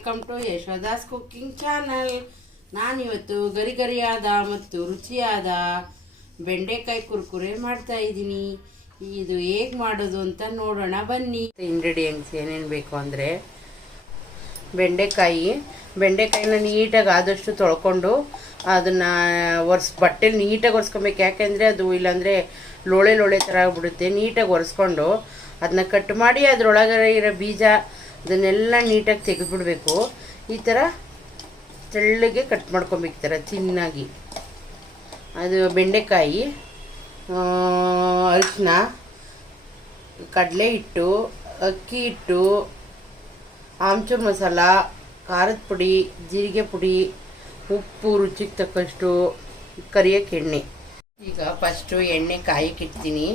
Welcome to Yashoda's cooking channel. ನಾನಿವತ್ತು ಗರಿಗರಿಯಾದ ಮತ್ತು ರುಚಿಯಾದ ಬೆಂಡೆಕಾಯಿ ಕುರ್ಕುರೆ ಮಾಡ್ತಾ ಇದ್ದೀನಿ. ಇದು ಹೇಗೆ ಮಾಡೋದು ಅಂತ ನೋಡೋಣ ಬನ್ನಿ. ಇಂಗ್ರೀಡಿಯೆಂಟ್ಸ್ ಏನೇನು ಬೇಕು ಅಂದರೆ, ಬೆಂಡೆಕಾಯಿನ ನೀಟಾಗಿ ಆದಷ್ಟು ತೊಳ್ಕೊಂಡು ಅದನ್ನು ಬಟ್ಟೆಲಿ ನೀಟಾಗಿ ಒರೆಸ್ಕೊಬೇಕು. ಯಾಕೆಂದರೆ ಅದು ಇಲ್ಲಾಂದರೆ ಲೋಳೆ ಥರ ಆಗ್ಬಿಡುತ್ತೆ. ನೀಟಾಗಿ ಒರೆಸ್ಕೊಂಡು ಅದನ್ನ ಕಟ್ ಮಾಡಿ ಅದರೊಳಗಡೆ ಇರೋ ಬೀಜ ಅದನ್ನೆಲ್ಲ ನೀಟಾಗಿ ತೆಗೆದುಬಿಡ್ಬೇಕು. ಈ ಥರ ತೆಳ್ಳಗೆ ಕಟ್ ಮಾಡ್ಕೊಬೇಕು, ಈ ಥರ ತಿನ್ನಾಗಿ. ಅದು ಬೆಂಡೆಕಾಯಿ, ಅರಿಶಿನ, ಕಡಲೆ ಹಿಟ್ಟು, ಅಕ್ಕಿ ಹಿಟ್ಟು, ಆಮ್ಚೂರು ಮಸಾಲ, ಖಾರದ ಪುಡಿ, ಜೀರಿಗೆ ಪುಡಿ, ಉಪ್ಪು, ರುಚಿಗೆ ತಕ್ಕಷ್ಟು, ಕರಿಯೋಕ್ಕೆ ಎಣ್ಣೆ. ಈಗ ಫಸ್ಟು ಎಣ್ಣೆ ಕಾಯಕ್ಕೆ ಇಡ್ತೀನಿ.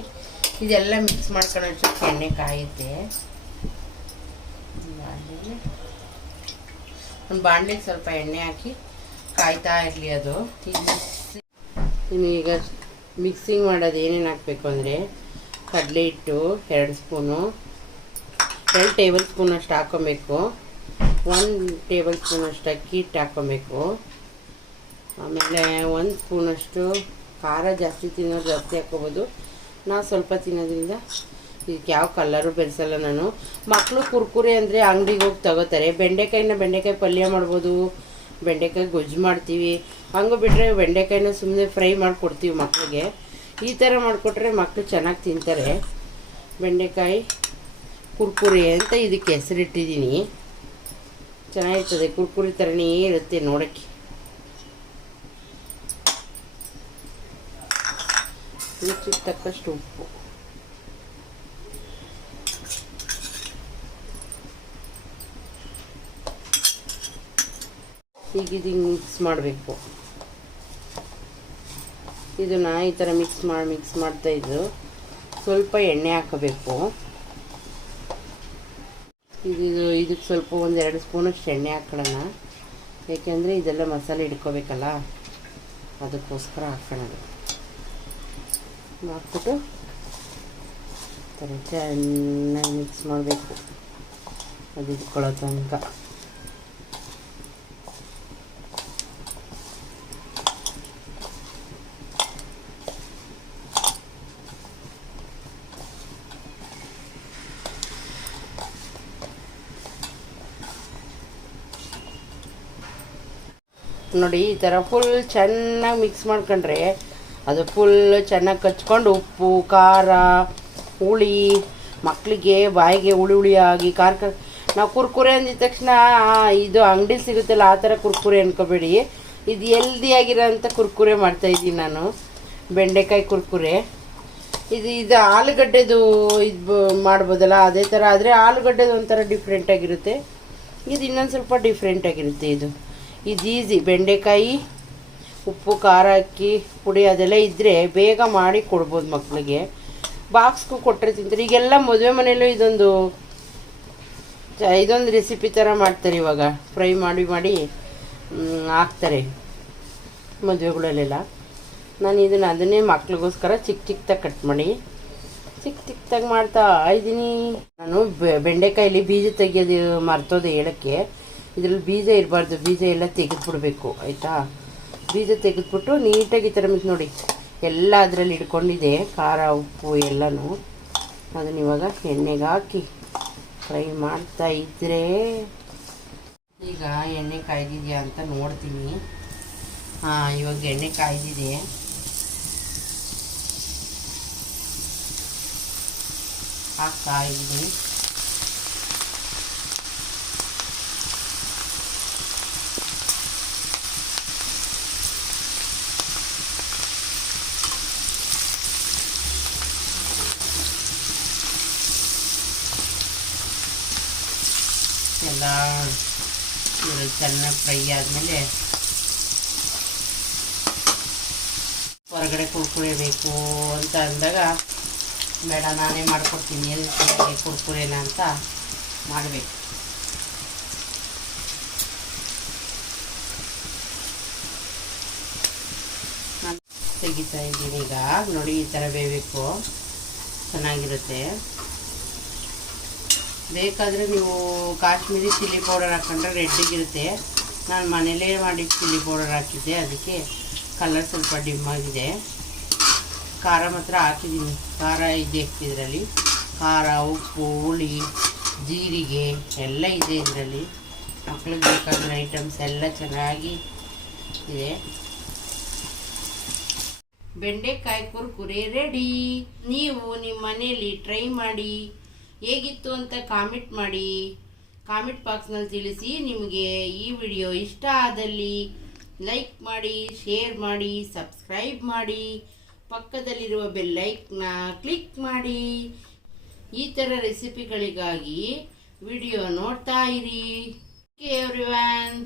ಇದೆಲ್ಲ ಮಿಕ್ಸ್ ಮಾಡ್ಕೊಳ್ಳೋಷ್ಟಕ್ಕೆ ಎಣ್ಣೆ ಕಾಯುತ್ತೆ. ಒಂದು ಬಾಣಲಿಗೆ ಸ್ವಲ್ಪ ಎಣ್ಣೆ ಹಾಕಿ ಕಾಯ್ತಾ ಇರಲಿ ಅದು. ಇನ್ನು ಈಗ ಮಿಕ್ಸಿಂಗ್ ಮಾಡೋದು ಏನೇನು ಹಾಕಬೇಕು ಅಂದರೆ, ಕಡಲೆ ಹಿಟ್ಟು 2 ಸ್ಪೂನು, 2 ಟೇಬಲ್ ಸ್ಪೂನಷ್ಟು ಹಾಕ್ಕೊಬೇಕು. 1 ಟೇಬಲ್ ಸ್ಪೂನಷ್ಟು ಅಕ್ಕಿ ಹಿಟ್ಟು ಹಾಕ್ಕೊಬೇಕು. ಆಮೇಲೆ 1 ಸ್ಪೂನಷ್ಟು ಖಾರ ಜಾಸ್ತಿ ತಿನ್ನೋದು ಜಾಸ್ತಿ ಹಾಕ್ಕೊಬೋದು. ನಾವು ಸ್ವಲ್ಪ ತಿನ್ನೋದ್ರಿಂದ ಇದಕ್ಕೆ ಯಾವ ಕಲರು ಬೆರೆಸಲ್ಲ ನಾನು. ಮಕ್ಕಳು ಕುರ್ಕುರೆ ಅಂದರೆ ಅಂಗಡಿಗೆ ಹೋಗಿ ತಗೋತಾರೆ. ಬೆಂಡೆಕಾಯಿ ಪಲ್ಯ ಮಾಡ್ಬೋದು, ಬೆಂಡೆಕಾಯಿ ಗೊಜ್ಜು ಮಾಡ್ತೀವಿ. ಹಂಗೆ ಬಿಟ್ಟರೆ ಬೆಂಡೆಕಾಯಿನ ಸುಮ್ಮನೆ ಫ್ರೈ ಮಾಡಿಕೊಡ್ತೀವಿ ಮಕ್ಕಳಿಗೆ. ಈ ಥರ ಮಾಡಿಕೊಟ್ರೆ ಮಕ್ಕಳು ಚೆನ್ನಾಗಿ ತಿಂತಾರೆ. ಬೆಂಡೆಕಾಯಿ ಕುರ್ಕುರೆ ಅಂತ ಇದಕ್ಕೆ ಹೆಸರಿಟ್ಟಿದ್ದೀನಿ. ಚೆನ್ನಾಗಿರ್ತದೆ, ಕುರ್ಕುರೆ ಥರನೇ ಇರುತ್ತೆ ನೋಡೋಕ್ಕೆ. ರುಚಿಗೆ ತಕ್ಕಷ್ಟು ಉಪ್ಪು. ಈಗ ಇದು ಮಿಕ್ಸ್ ಮಾಡಬೇಕು. ಇದನ್ನು ಈ ಥರ ಮಿಕ್ಸ್ ಮಾಡ್ತಾಯಿದ್ದು ಸ್ವಲ್ಪ ಎಣ್ಣೆ ಹಾಕಬೇಕು. ಇದಕ್ಕೆ ಸ್ವಲ್ಪ 1-2 ಸ್ಪೂನಷ್ಟು ಎಣ್ಣೆ ಹಾಕೊಳ್ಳೋಣ. ಏಕೆಂದರೆ ಇದೆಲ್ಲ ಮಸಾಲೆ ಹಿಡ್ಕೋಬೇಕಲ್ಲ, ಅದಕ್ಕೋಸ್ಕರ ಹಾಕೊಳ್ಳೋದು. ಹಾಕ್ಬಿಟ್ಟು ಥರ ಚೆನ್ನಾಗಿ ಮಿಕ್ಸ್ ಮಾಡಬೇಕು, ಅದು ಇಟ್ಕೊಳ್ಳೋ ತನಕ. ನೋಡಿ, ಈ ಥರ ಫುಲ್ ಚೆನ್ನಾಗಿ ಮಿಕ್ಸ್ ಮಾಡ್ಕೊಂಡ್ರೆ ಅದು ಫುಲ್ ಚೆನ್ನಾಗಿ ಕಚ್ಕೊಂಡು ಉಪ್ಪು, ಖಾರ, ಹುಳಿ, ಮಕ್ಕಳಿಗೆ ಬಾಯಿಗೆ ಹುಳಿಯಾಗಿ ಖಾರ. ನಾವು ಕುರ್ಕುರೆ ಅಂದಿದ ತಕ್ಷಣ ಇದು ಅಂಗಡಿ ಸಿಗುತ್ತಲ್ಲ ಆ ಥರ ಕುರ್ಕುರೆ ಅನ್ಕೋಬೇಡಿ. ಇದು ಹೆಲ್ದಿಯಾಗಿರೋಂಥ ಕುರ್ಕುರೆ ಮಾಡ್ತಾಯಿದ್ದೀನಿ ನಾನು, ಬೆಂಡೆಕಾಯಿ ಕುರ್ಕುರೆ. ಇದು ಆಲೂಗಡ್ಡೆದು ಇದು ಮಾಡ್ಬೋದಲ್ಲ, ಅದೇ ಥರ. ಆದರೆ ಆಲೂಗಡ್ಡೆದು ಒಂಥರ ಡಿಫ್ರೆಂಟಾಗಿರುತ್ತೆ, ಇದು ಇನ್ನೊಂದು ಸ್ವಲ್ಪ ಡಿಫ್ರೆಂಟಾಗಿರುತ್ತೆ. ಇದು ಈಸಿ. ಬೆಂಡೆಕಾಯಿ, ಉಪ್ಪು, ಖಾರ, ಅಕ್ಕಿ ಪುಡಿ ಅದೆಲ್ಲ ಇದ್ದರೆ ಬೇಗ ಮಾಡಿ ಕೊಡ್ಬೋದು ಮಕ್ಕಳಿಗೆ. ಬಾಕ್ಸ್ಗೂ ಕೊಟ್ಟರೆ ತಿಂತಾರೆ. ಈಗೆಲ್ಲ ಮದುವೆ ಮನೆಯಲ್ಲೂ ಇದೊಂದು ರೆಸಿಪಿ ಥರ ಮಾಡ್ತಾರೆ. ಇವಾಗ ಫ್ರೈ ಮಾಡಿ ಹಾಕ್ತಾರೆ ಮದುವೆಗಳಲ್ಲೆಲ್ಲ. ನಾನು ಅದನ್ನೇ ಮಕ್ಳಿಗೋಸ್ಕರ ಚಿಕ್ಕದಾಗಿ ಕಟ್ ಮಾಡಿ ಚಿಕ್ಕದಾಗಿ ಮಾಡ್ತಾ ಇದ್ದೀನಿ. ನಾನು ಬೆಂಡೆಕಾಯಲ್ಲಿ ಬೀಜ ತೆಗಿಯೋದು ಮರ್ತೋದೆ ಹೇಳೋಕ್ಕೆ. ಇದರಲ್ಲಿ ಬೀಜ ಇರಬಾರ್ದು, ಬೀಜ ಎಲ್ಲ ತೆಗೆದುಬಿಡ್ಬೇಕು, ಆಯಿತಾ? ಬೀಜ ತೆಗೆದುಬಿಟ್ಟು ನೀಟಾಗಿ ಈ ಥರ ನೋಡಿ ಎಲ್ಲ ಅದರಲ್ಲಿ ಇಟ್ಕೊಂಡಿದೆ, ಖಾರ, ಉಪ್ಪು ಎಲ್ಲನೂ. ಅದನ್ನ ಇವಾಗ ಎಣ್ಣೆಗೆ ಹಾಕಿ ಫ್ರೈ ಮಾಡ್ತಾ ಇದ್ದರೆ, ಈಗ ಎಣ್ಣೆ ಕಾಯ್ದಿದೆಯಾ ಅಂತ ನೋಡ್ತೀನಿ. ಇವಾಗ ಎಣ್ಣೆ ಕಾಯ್ದಿದೆ. ಹಾಕ್ತಾ ಇದ್ದೀನಿ. ಎಲ್ಲ ಚೆನ್ನಾಗಿ ಫ್ರೈ ಆದಮೇಲೆ ಹೊರಗಡೆ ಕುರ್ಕುರೆ ಬೇಕು ಅಂತ ಅಂದಾಗ, ಬೇಡ ನಾನೇ ಮಾಡ್ಕೊಡ್ತೀನಿ ಎಲ್ಲಿ ಕುರ್ಕುರೆನ ಅಂತ ಮಾಡಬೇಕು. ನಾನು ತೆಗಿತಾ ಇದ್ದೀನಿ. ಈಗ ನೋಡಿ, ಈ ಥರ ಬೇಯಬೇಕು, ಚೆನ್ನಾಗಿರುತ್ತೆ. ಬೇಕಾದರೆ ನೀವು ಕಾಶ್ಮೀರಿ ಚಿಲ್ಲಿ ಪೌಡರ್ ಹಾಕೊಂಡ್ರೆ ರೆಡ್ಡಿಗಿರುತ್ತೆ. ನಾನು ಮನೇಲೇ ಮಾಡಿ ಚಿಲ್ಲಿ ಪೌಡರ್ ಹಾಕಿದ್ದೆ, ಅದಕ್ಕೆ ಕಲರ್ ಸ್ವಲ್ಪ ಡಿಮ್ ಆಗಿದೆ. ಖಾರ ಮಾತ್ರ ಹಾಕಿದ್ದೀನಿ, ಖಾರ ಇದೆ ಇದರಲ್ಲಿ. ಖಾರ, ಉಪ್ಪು, ಹುಳಿ, ಜೀರಿಗೆ ಎಲ್ಲ ಇದೆ ಇದರಲ್ಲಿ. ಮಕ್ಳಿಗೆ ಬೇಕಾದ ಐಟಮ್ಸ್ ಎಲ್ಲ ಚೆನ್ನಾಗಿ ಇದೆ. ಬೆಂಡೆಕಾಯಿ ಕುರ್ಕುರೆ ರೆಡಿ. ನೀವು ನಿಮ್ಮ ಮನೆಯಲ್ಲಿ ಟ್ರೈ ಮಾಡಿ, ಹೇಗಿತ್ತು ಅಂತ ಕಾಮೆಂಟ್ ಮಾಡಿ. ಕಾಮೆಂಟ್ ಬಾಕ್ಸ್ನಲ್ಲಿ ತಿಳಿಸಿ. ನಿಮಗೆ ಈ ವಿಡಿಯೋ ಇಷ್ಟ ಆದಲ್ಲಿ ಲೈಕ್ ಮಾಡಿ, ಶೇರ್ ಮಾಡಿ, ಸಬ್ಸ್ಕ್ರೈಬ್ ಮಾಡಿ, ಪಕ್ಕದಲ್ಲಿರುವ ಬೆಲ್ ಐಕಾನ್ನ ಕ್ಲಿಕ್ ಮಾಡಿ. ಈ ಥರ ರೆಸಿಪಿಗಳಿಗಾಗಿ ವಿಡಿಯೋ ನೋಡ್ತಾ ಇರಿ. ಎವ್ರಿವನ್.